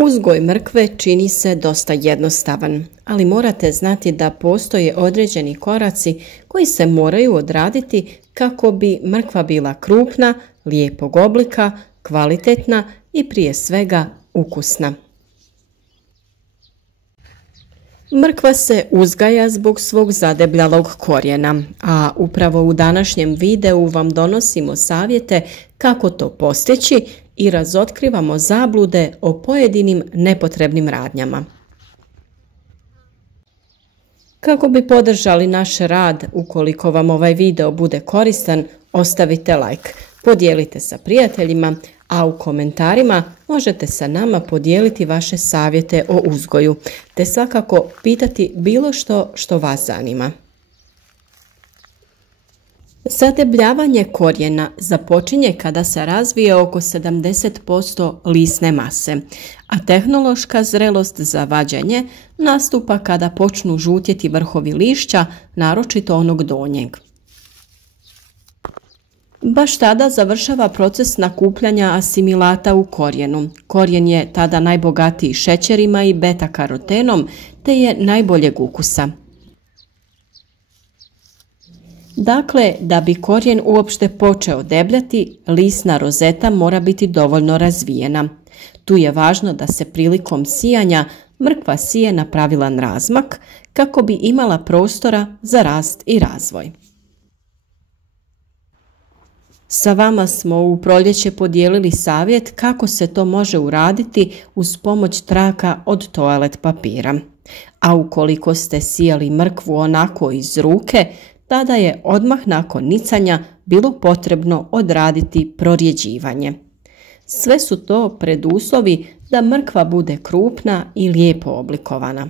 Uzgoj mrkve čini se dosta jednostavan, ali morate znati da postoje određeni koraci koji se moraju odraditi kako bi mrkva bila krupna, lijepog oblika, kvalitetna i prije svega ukusna. Mrkva se uzgaja zbog svog zadebljalog korijena, a upravo u današnjem videu vam donosimo savjete kako to postići i razotkrivamo zablude o pojedinim nepotrebnim radnjama. Kako bi podržali naš rad, ukoliko vam ovaj video bude koristan, ostavite like, podijelite sa prijateljima, a u komentarima možete sa nama podijeliti vaše savjete o uzgoju, te svakako pitati bilo što vas zanima. Zadebljavanje korijena započinje kada se razvije oko 70% lisne mase, a tehnološka zrelost za vađenje nastupa kada počnu žutjeti vrhovi lišća, naročito onog donjeg. Baš tada završava proces nakupljanja asimilata u korijenu. Korijen je tada najbogatiji šećerima i beta-karotenom, te je najboljeg ukusa. Dakle, da bi korijen uopšte počeo debljati, lisna rozeta mora biti dovoljno razvijena. Tu je važno da se prilikom sijanja mrkva sije na pravilan razmak kako bi imala prostora za rast i razvoj. Sa vama smo u proljeće podijelili savjet kako se to može uraditi uz pomoć traka od toalet papira. A ukoliko ste sijali mrkvu onako iz ruke, tada je odmah nakon nicanja bilo potrebno odraditi prorjeđivanje. Sve su to preduslovi da mrkva bude krupna i lijepo oblikovana.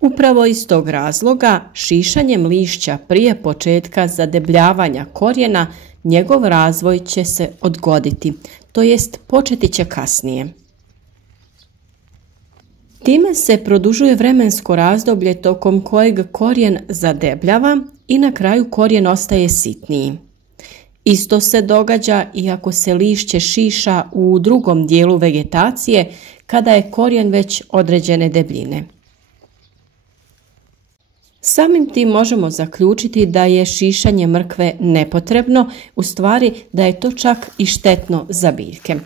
Upravo iz tog razloga, šišanjem lišća prije početka zadebljavanja korijena, njegov razvoj će se odgoditi, to jest početi će kasnije. Time se produžuje vremensko razdoblje tokom kojeg korijen zadebljava i na kraju korijen ostaje sitniji. Isto se događa i ako se lišće šiša u drugom dijelu vegetacije kada je korijen već određene debljine. Samim tim možemo zaključiti da je šišanje mrkve nepotrebno, u stvari da je to čak i štetno za biljke.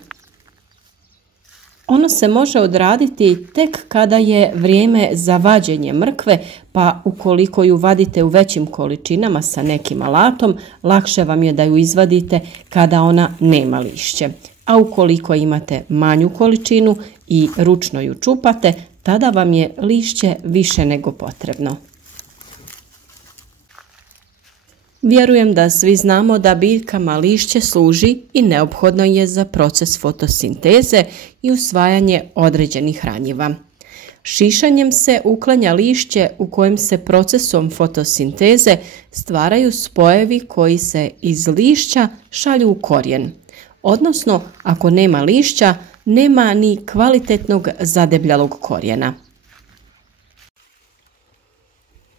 Ono se može odraditi tek kada je vrijeme za vađenje mrkve, pa ukoliko ju vadite u većim količinama sa nekim alatom, lakše vam je da ju izvadite kada ona nema lišće. A ukoliko imate manju količinu i ručno ju čupate, tada vam je lišće više nego potrebno. Vjerujem da svi znamo da biljkama lišće služi i neophodno je za proces fotosinteze i usvajanje određenih hranjiva. Šišanjem se uklanja lišće u kojem se procesom fotosinteze stvaraju spojevi koji se iz lišća šalju u korijen. Odnosno, ako nema lišća, nema ni kvalitetnog zadebljalog korijena.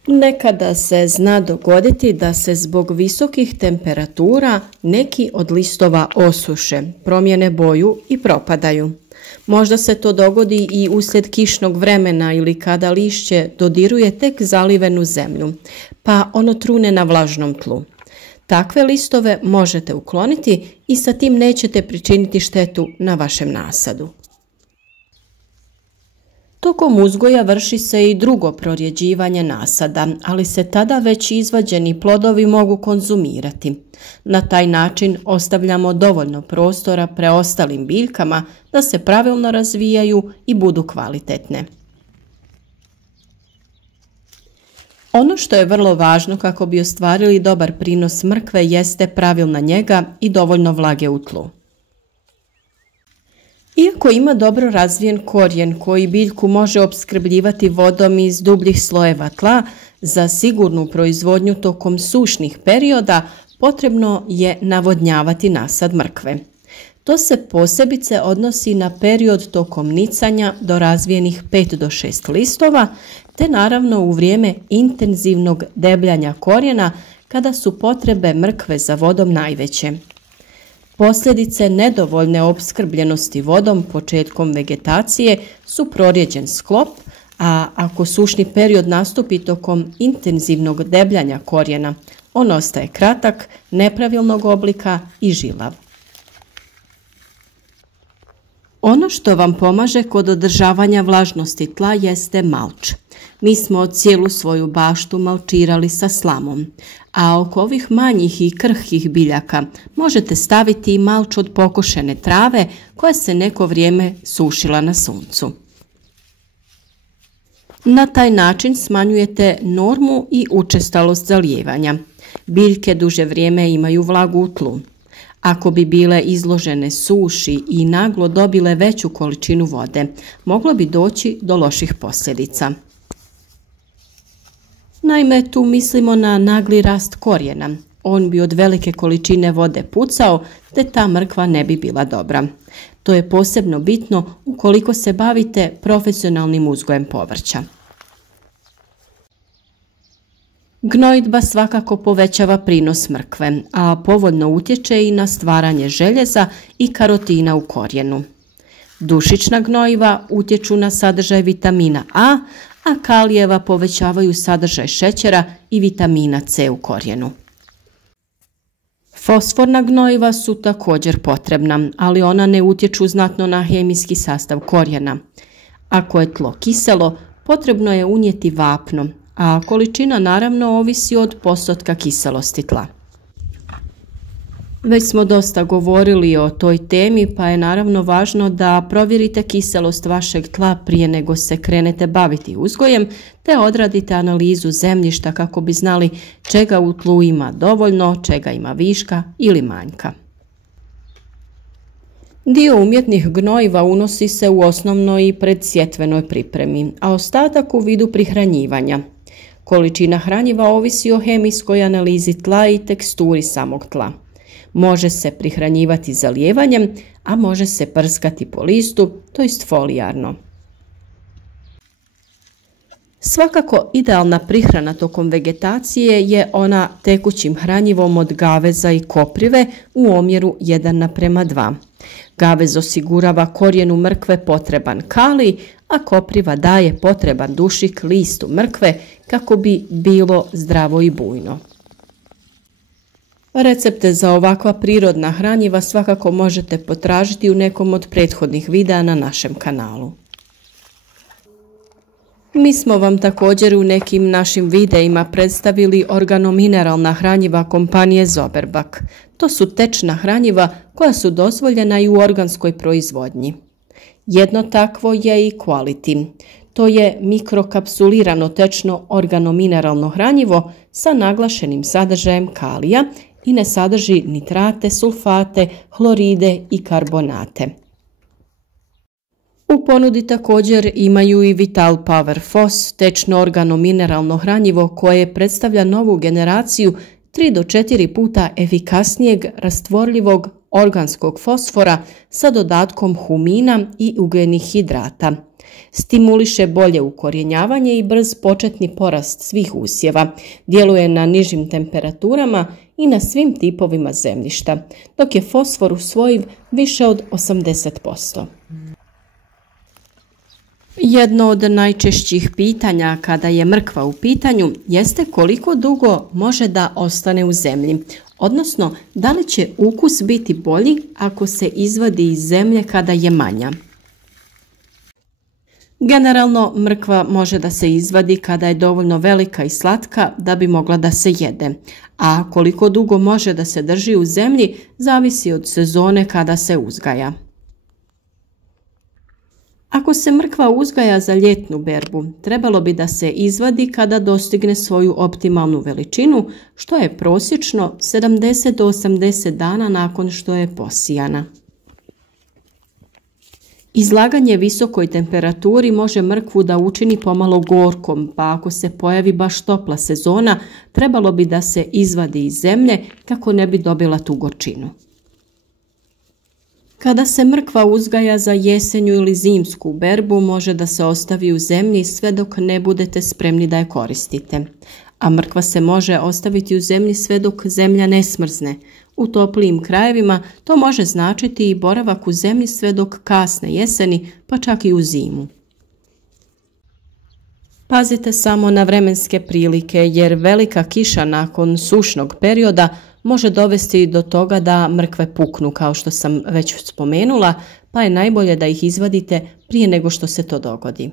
Nekada se zna dogoditi da se zbog visokih temperatura neki od listova osuše, promijene boju i propadaju. Možda se to dogodi i uslijed kišnog vremena ili kada lišće dodiruje tek zalivenu zemlju, pa ono trune na vlažnom tlu. Takve listove možete ukloniti i sa tim nećete pričiniti štetu na vašem nasadu. Tokom uzgoja vrši se i drugo prorjeđivanje nasada, ali se tada već izvađeni plodovi mogu konzumirati. Na taj način ostavljamo dovoljno prostora preostalim biljkama da se pravilno razvijaju i budu kvalitetne. Ono što je vrlo važno kako bi ostvarili dobar prinos mrkve jeste pravilna njega i dovoljno vlage u tlu. Iako ima dobro razvijen korijen koji biljku može opskrbljivati vodom iz dubljih slojeva tla, za sigurnu proizvodnju tokom sušnih perioda potrebno je navodnjavati nasad mrkve. To se posebice odnosi na period tokom nicanja do razvijenih 5 do 6 listova, te naravno u vrijeme intenzivnog debljanja korijena kada su potrebe mrkve za vodom najveće. Posljedice nedovoljne opskrbljenosti vodom početkom vegetacije su prorijeđen sklop, a ako sušni period nastupi tokom intenzivnog debljanja korijena, on ostaje kratak, nepravilnog oblika i žilav. Ono što vam pomaže kod održavanja vlažnosti tla jeste malč. Mi smo cijelu svoju baštu malčirali sa slamom, a oko ovih manjih i krhkih biljaka možete staviti i malč od pokošene trave koja se neko vrijeme sušila na suncu. Na taj način smanjujete normu i učestalost zalijevanja. Biljke duže vrijeme imaju vlagu u tlu. Ako bi bile izložene suši i naglo dobile veću količinu vode, moglo bi doći do loših posljedica. Naime, tu mislimo na nagli rast korijena. On bi od velike količine vode pucao, te ta mrkva ne bi bila dobra. To je posebno bitno ukoliko se bavite profesionalnim uzgojem povrća. Gnojidba svakako povećava prinos mrkve, a povoljno utječe i na stvaranje željeza i karotina u korijenu. Dušična gnojiva utječu na sadržaj vitamina A, a kalijeva povećavaju sadržaj šećera i vitamina C u korijenu. Fosforna gnojiva su također potrebna, ali ona ne utječu znatno na hemijski sastav korijena. Ako je tlo kiselo, potrebno je unijeti vapno, a količina naravno ovisi od postotka kiselosti tla. Već smo dosta govorili o toj temi, pa je naravno važno da provjerite kiselost vašeg tla prije nego se krenete baviti uzgojem, te odradite analizu zemljišta kako bi znali čega u tlu ima dovoljno, čega ima viška ili manjka. Dio umjetnih gnojiva unosi se u osnovnoj i predsjetvenoj pripremi, a ostatak u vidu prihranjivanja. Količina hranjiva ovisi o hemijskoj analizi tla i teksturi samog tla. Može se prihranjivati zalijevanjem, a može se prskati po listu, to jest folijarno. Svakako idealna prihrana tokom vegetacije je ona tekućim hranjivom od gaveza i koprive u omjeru 1:2. Gavez osigurava korijenu mrkve potreban kalij, a kopriva daje potreban dušik listu mrkve kako bi bilo zdravo i bujno. Recepte za ovakva prirodna hranjiva svakako možete potražiti u nekom od prethodnih videa na našem kanalu. Mi smo vam također u nekim našim videima predstavili organomineralna hranjiva kompanije Zoberbach. To su tečna hranjiva koja su dozvoljena i u organskoj proizvodnji. Jedno takvo je i Quality. To je mikrokapsulirano tečno organomineralno hranjivo sa naglašenim sadržajem kalija i ne sadrži nitrate, sulfate, hloride i karbonate. U ponudi također imaju i Vital Power Fos, tečno organomineralno hranjivo koje predstavlja novu generaciju 3 do 4 puta efikasnijeg rastvorljivog organskog fosfora sa dodatkom humina i ugljenih hidrata. Stimuliše bolje ukorjenjavanje i brz početni porast svih usjeva, djeluje na nižim temperaturama i na svim tipovima zemljišta, dok je fosfor usvojiv više od 80%. Jedno od najčešćih pitanja kada je mrkva u pitanju jeste koliko dugo može da ostane u zemlji, odnosno da li će ukus biti bolji ako se izvadi iz zemlje kada je manja. Generalno, mrkva može da se izvadi kada je dovoljno velika i slatka da bi mogla da se jede, a koliko dugo može da se drži u zemlji zavisi od sezone kada se uzgaja. Ako se mrkva uzgaja za ljetnu berbu, trebalo bi da se izvadi kada dostigne svoju optimalnu veličinu, što je prosječno 70 do 80 dana nakon što je posijana. Izlaganje visokoj temperaturi može mrkvu da učini pomalo gorkom, pa ako se pojavi baš topla sezona, trebalo bi da se izvadi iz zemlje kako ne bi dobila tu gorčinu. Kada se mrkva uzgaja za jesenju ili zimsku berbu, može da se ostavi u zemlji sve dok ne budete spremni da je koristite. A mrkva se može ostaviti u zemlji sve dok zemlja ne smrzne. U toplijim krajevima to može značiti i boravak u zemlji sve dok kasne jeseni, pa čak i u zimu. Pazite samo na vremenske prilike jer velika kiša nakon sušnog perioda može dovesti do toga da mrkve puknu, kao što sam već spomenula, pa je najbolje da ih izvadite prije nego što se to dogodi.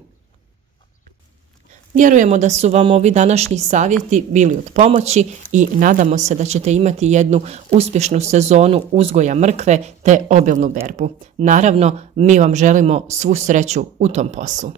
Vjerujemo da su vam ovi današnji savjeti bili od pomoći i nadamo se da ćete imati jednu uspješnu sezonu uzgoja mrkve te obilnu berbu. Naravno, mi vam želimo svu sreću u tom poslu.